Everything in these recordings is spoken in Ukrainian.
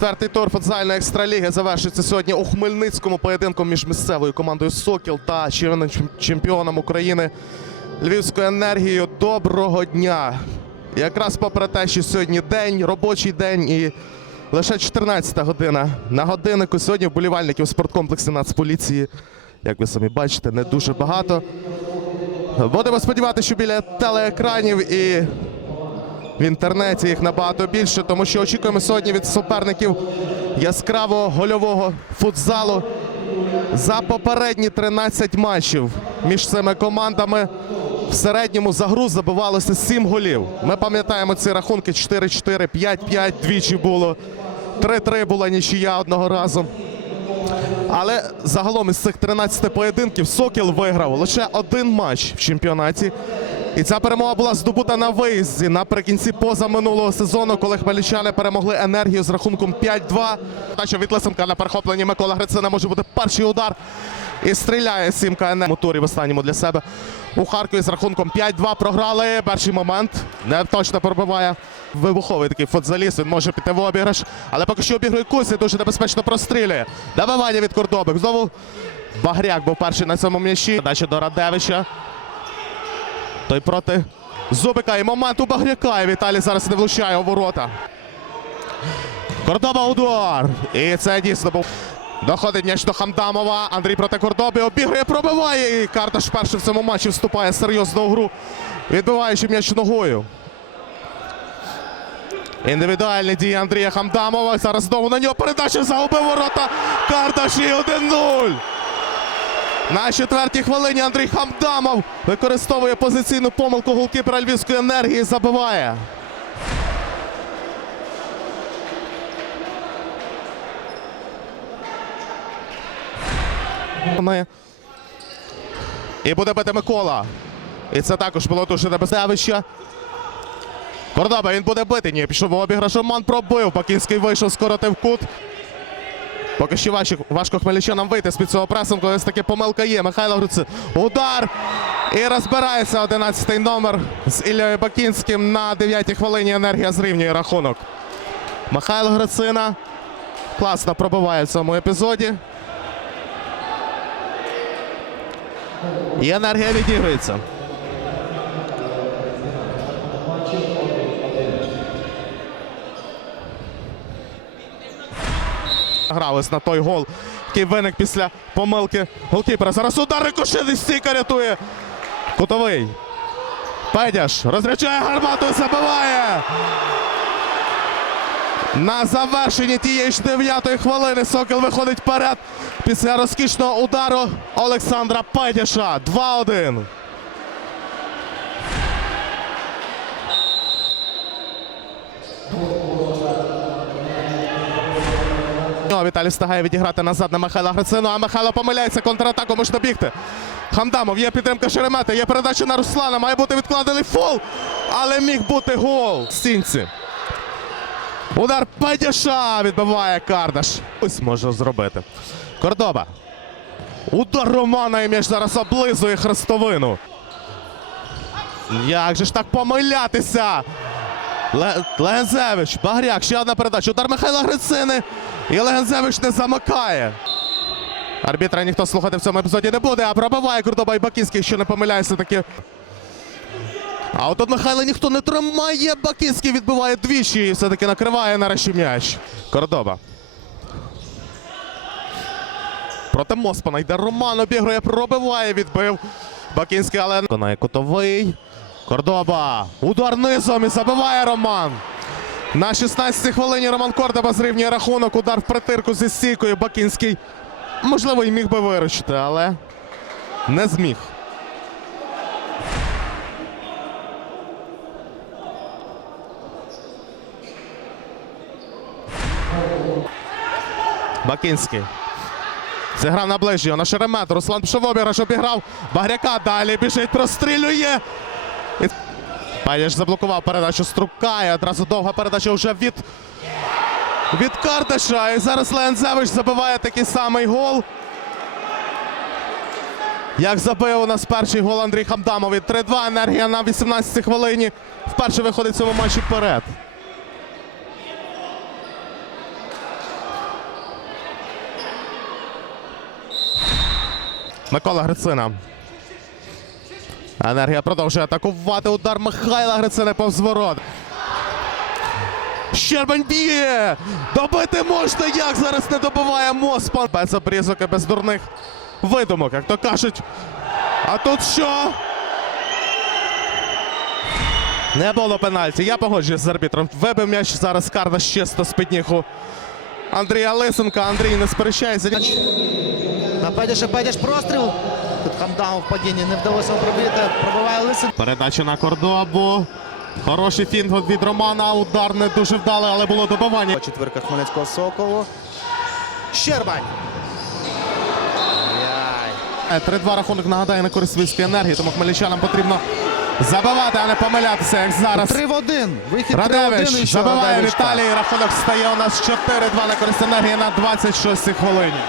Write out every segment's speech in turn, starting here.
Четвертий тур футзальної екстраліги завершиться сьогодні у Хмельницькому поєдинку між місцевою командою Сокіл та чем- чемпіоном України Львівською енергією. Доброго дня! Якраз попри те, що сьогодні день, робочий день і лише 14 година на годиннику. Сьогодні вболівальників у спорткомплексі Нацполіції, як ви самі бачите, не дуже багато. Будемо сподіватися, що біля телеекранів і в інтернеті їх набагато більше, тому що очікуємо сьогодні від суперників яскравого гольового футзалу. За попередні 13 матчів між цими командами в середньому за гру забивалося 7 голів. Ми пам'ятаємо ці рахунки 4-4, 5-5 двічі було. 3-3 була нічия одного разу. Але загалом із цих 13 поєдинків Сокіл виграв лише один матч в чемпіонаті. І ця перемога була здобута на виїзді наприкінці позаминулого сезону, коли хмельничани перемогли енергію з рахунком 5-2. Наче від Лисенка на перехопленні Микола Грицина може бути перший удар. І стріляє сімка енергії. Моторі в останньому для себе. У Харкові з рахунком 5-2 програли. Перший момент не точно пробиває. Вибуховий такий футзаліст. Він може піти в обіграш. Але поки що обігрує Кусі, дуже небезпечно прострілює. Добивання від Кордобик. Знову Багряк був перший на цьому м'ячі. Далі до Радевича. Той проти Зубика. І момент у Багряка. І Віталій зараз не влучає у ворота. Кордоба удар. І це дійсно був. Доходить м'яч до Хамдамова. Андрій проти Кордоби. Обігрує, пробиває. І Карташ перший в цьому матчі вступає серйозно у гру, відбиваючи м'яч ногою. Індивідуальні дії Андрія Хамдамова. Зараз знову на нього передача загубив ворота. Карташ і 1-0. На четвертій хвилині Андрій Хамдамов використовує позиційну помилку голкіпера Львівської енергії. Забиває. І буде бити Микола. І це також було дуже небезпечно. Кордоба, він буде бити. Ні, пішов обіграш. Роман пробив. Пакінський вийшов, скоротив кут. Поки що важко, хмельничанам вийти з-під цього пресингу. Ось таки помилка є. Михайло Груцин. Удар. І розбирається 11-й номер з Іллею Бакінським на 9-й хвилині. Енергія зрівнює рахунок. Михайло Грицина класно пробиває в цьому епізоді. І енергія відігрується. Грались на той гол, який виник після помилки голкіпера. Зараз удар рикошет і стійка рятує. Кутовий. Педяш розрячає гармату і забиває. На завершенні тієї ж дев'ятої хвилини Сокіл виходить вперед після розкішного удару Олександра Педяша. 2-1. Віталій встигає відіграти назад на Михайла Грицину, а Михайло помиляється, контратаку може добігти. Хамдамов, є підтримка Шеремета, є передача на Руслана, має бути відкладений фол, але міг бути гол в стінці. Удар Падяша відбиває Кардаш. Ось може зробити. Кордоба. Удар Романа і м'яч зараз облизує хрестовину. Як же ж так помилятися? Ле- Легензевич, Багряк, ще одна передача. Удар Михайла Грицини. І Легензевич не замикає. Арбітра ніхто слухати в цьому епізоді не буде, а пробиває Кордоба і Бакінський, що не помиляється таки. А от тут Михайла ніхто не тримає. Бакінський відбиває двічі і все-таки накриває нарешті м'яч. Кордоба. Проти Моспана йде Роман, обігрує, пробиває, відбив. Бакінський, але виконає кутовий. Кордоба. Удар низом і забиває Роман. На 16-й хвилині Роман Кордоба зрівнює рахунок. Удар в притирку зі стійкою. Бакінський, можливо, і міг би виручити, але не зміг. Бакінський. Зіграв на ближнього, на шеремет. Руслан пішов обіграш, обіграв. Багряка далі біжить, прострілює. Паєш заблокував передачу струкає. Одразу довга передача вже від від Кардаша. І зараз Лензевич забиває такий самий гол. Як забив у нас перший гол Андрій Хамдамов. 3-2 енергія на 18-й хвилині. Вперше виходить в цьому матчі вперед. Микола Грицина. Енергія продовжує атакувати. Удар Михайла Грицини повз ворот. Щербань б'є! Добити можна! Як зараз не добиває Моспан? Без обрізок і без дурних видумок, як то кажуть. А тут що? Не було пенальті. Я погоджуюсь з арбітром. Вибив м'яч зараз Кардаш чисто з підніху Андрія Лисенка. Андрій не сперечається. На Педіша Педіш простріл. Тут хамдаун в падінні не вдалося пробити. Пробиває Лисин. Передача на Кордобу. Хороший фінт від Романа. Удар не дуже вдалий, але було добивання. Четвірка Хмельницького Соколу. Щербань. Яй. 3-2 рахунок нагадає на користь Львівської енергії, тому хмельничанам потрібно забивати, а не помилятися, як зараз. Три в один. Вихід 3 в 1. забиває Радевич. Віталій. Рахунок стає у нас 4-2 на користь енергії на 26 хвилині.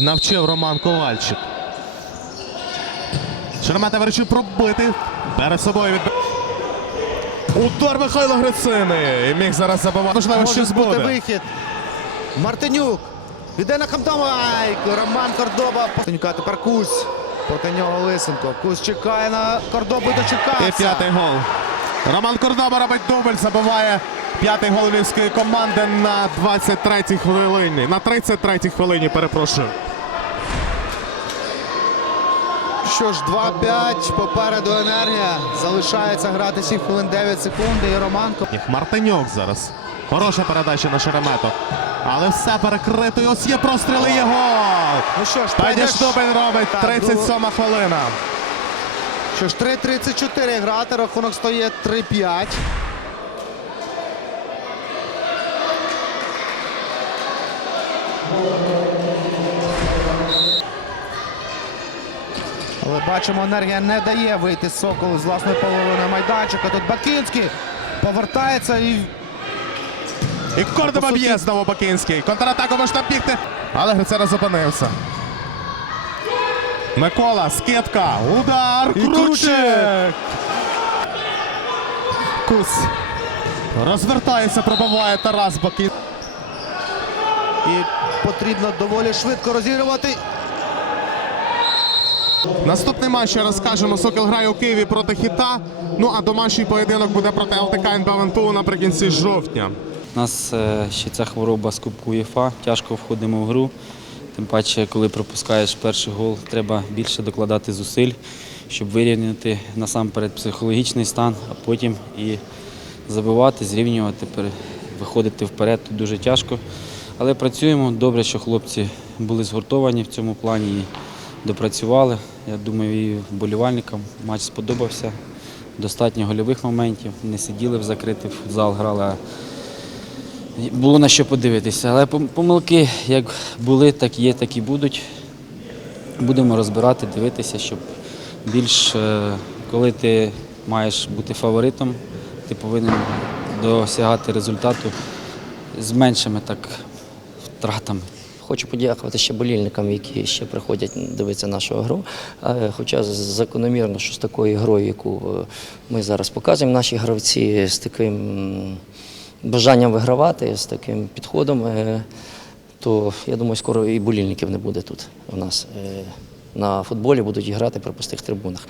Навчив Роман Ковальчик. Шеремета вирішив пробити. Перед собою від... Удар Михайла Грицини. І міг зараз забивати. Можливо, Може щось бути буде. вихід. Мартинюк. Іде на хамдаун. Ай, Роман Кордоба. Мартинюка тепер Кусь. Проти нього Лисенко. Кусь чекає на Кордобу і дочекався. І п'ятий гол. Роман Кордоба робить дубль, забиває п'ятий гол львівської команди на 23-й хвилині. На 33-й хвилині, перепрошую. Що ж, 2-5. Попереду енергія. Залишається грати 7 хвилин 9 секунд. І Романко. Їх Мартинюк зараз. Хороша передача на Шеремету. Але все перекрито. І ось є простріли є гол. Ну що ж, Педіш. дубль робить. Так, 37 хвилина. Що ж, 3.34 грати, рахунок стає 3-5. Але бачимо, енергія не дає вийти Соколу з власної половини майданчика. Тут Бакінський повертається і І Кордоба б'є знову Бакинський. Контратаку можна бігти. Але Грицера зупинився. Микола, скидка, удар, Кручик. Кус. Розвертається, пробиває Тарас Бакин. і потрібно доволі швидко розігрувати. Наступний матч ще раз скажемо. Сокіл грає у Києві проти Хіта. Ну а домашній поєдинок буде проти ЛТК НБ Ванту наприкінці жовтня. У нас е, ще ця хвороба з Кубку УЄФА, тяжко входимо в гру. Тим паче, коли пропускаєш перший гол, треба більше докладати зусиль, щоб вирівняти насамперед психологічний стан, а потім і забивати, зрівнювати, виходити вперед. Тут дуже тяжко. Але працюємо. Добре, що хлопці були згуртовані в цьому плані і допрацювали. Я думаю, і вболівальникам матч сподобався. Достатньо гольових моментів. Не сиділи в закритий зал, грали. було на що подивитися. Але помилки як були, так є, так і будуть. Будемо розбирати, дивитися, щоб більш, е, коли ти маєш бути фаворитом, ти повинен досягати результату з меншими так втратами. Хочу подякувати ще болільникам, які ще приходять дивитися нашу гру. Е, Хоча закономірно, що з такою грою, яку е, ми зараз показуємо, наші гравці з таким бажанням вигравати, з таким підходом, е, то я думаю, скоро і болільників не буде тут у нас. На футболі будуть грати при пустих трибунах.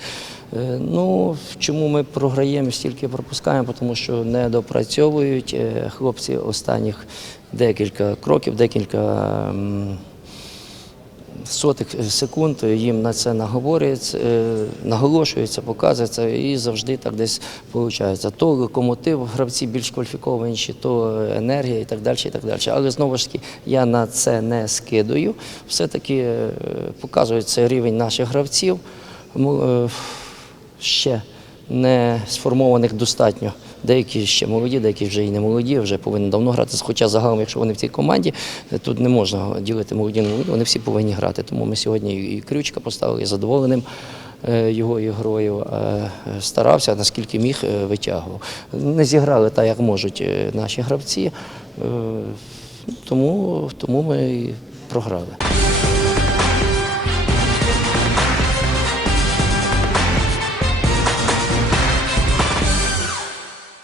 Е, Ну, чому ми програємо, стільки пропускаємо? Тому що не допрацьовують е, хлопці останніх декілька кроків, декілька сотих секунд їм на це наговорюється, е, наголошується, показується і завжди так десь виходить. То локомотив, гравці більш кваліфікованіші, то енергія і так далі. І так далі. Але знову ж таки я на це не скидаю. Все-таки е, показується рівень наших гравців. Е, Ще не сформованих достатньо. Деякі ще молоді, деякі вже і не молоді, вже повинні давно грати. Хоча загалом, якщо вони в цій команді, е, тут не можна ділити молоді, вони всі повинні грати. Тому ми сьогодні і крючка поставили, і задоволеним е, його ігрою. е, Старався, наскільки міг, витягував. Не зіграли так, як можуть наші гравці, тому, тому ми і програли.